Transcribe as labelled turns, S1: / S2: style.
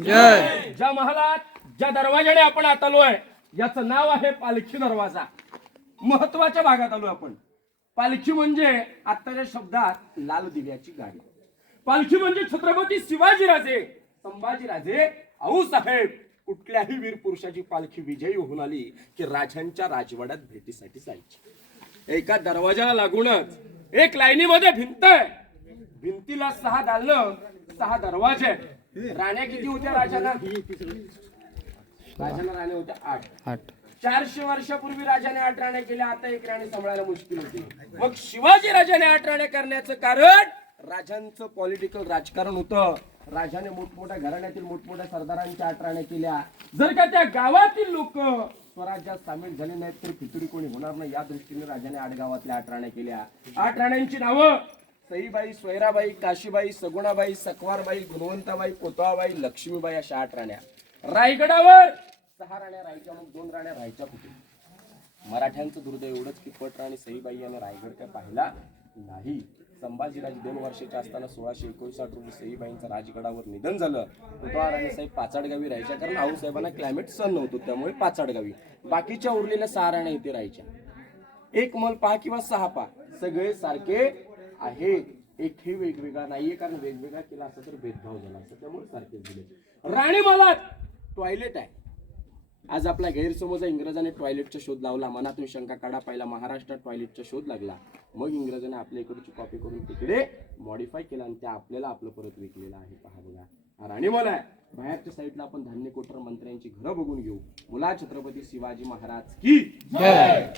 S1: जय.
S2: ज्या महालात ज्या दरवाजाने आपण आता आलोय याचं नाव आहे पालखी दरवाजा. महत्त्वाच्या भागात आलो आपण. पालखी म्हणजे आत्ताच्या शब्दात लाल दिव्याची गाडी. पालखी म्हणजे छत्रपती शिवाजीराजे संभाजीराजे साहेब. कुठल्याही वीर पुरुषाची पालखी विजयी होऊन आली की राजांच्या राजवाड्यात भेटीसाठी जायची. एका दरवाजाला लागूनच एक लाईनीमध्ये भिंत आहे. भिंतीला सहा दालन सहा दरवाजे राण्या किती होत्या राजाला राजाला राण्या होत्या आठ.
S1: आठ.
S2: चारशे वर्षापूर्वी राजाने आठ राण्या केल्या आता एक राणी सांभाळायला मुश्किल होती. मग शिवाजी राजाने आठ राण्या करण्याचं कारण? राजांचं पॉलिटिकल राजकारण होतं. राजाने मोठमोठ्या घराण्यातील मोठमोठ्या सरदारांच्या आठ राण्या केल्या. जर का त्या गावातील लोक स्वराज्यात सामील झाले नाहीत तर खिचडी कोणी होणार नाही? या दृष्टीने राजाने आठ गावातल्या आठ राण्या केल्या. आठ राण्यांची नावं? सईबाई सोयराबाई काशीबाई सगुणाबाई सकवारबाई गुणवंताबाई कोतवाबाई लक्ष्मीबाई अशा आठ राण्या. रायगडावर सहा राण्या राहायच्या मग दोन राण्या राहायच्या कुठे? मराठ्यांचं दुर्दैव एवढंच की पट राणी सईबाई याने रायगड काय पाहिला नाही. संभाजीराजे दोन वर्षाचे असताना सोळाशे एकोणसाठ रोजी सईबाईंचं राजगडावर निधन झालं. कोतवाल राणी साहेब पाचाडगावी राहायच्या कारण आऊसाहेबांना क्लायमेट सण नव्हतो त्यामुळे पाचाडगावी. बाकीच्या उरलेल्या सहा राण्या इथे राहायच्या. एक मल पहा किंवा सहा पहा. सगळे सारखे आहेत एकही वेगवेगळा नाहीये कारण वेगवेगळा केला असता तर भेदभाव झाला असता. त्यामुळे सारखेच दिले. राणी मला टॉयलेट आहे. आज आपला गैरसमज इंग्रजाने टॉयलेटचा शोध लावला. मनातून शंका काढा पहिला. महाराष्ट्रात टॉयलेटचा शोध लागला. मग इंग्रजाने आपल्या इकडची कॉपी करून तिकडे मॉडीफाय केला आणि त्या आपल्याला आपलं परत विकलेलं आहे. पहा बघा. हा राणी मला आहे. बाहेरच्या साईडला आपण धान्य कोटर मंत्र्यांची घरं बघून घेऊ. मुला छत्रपती शिवाजी महाराज की
S1: जय.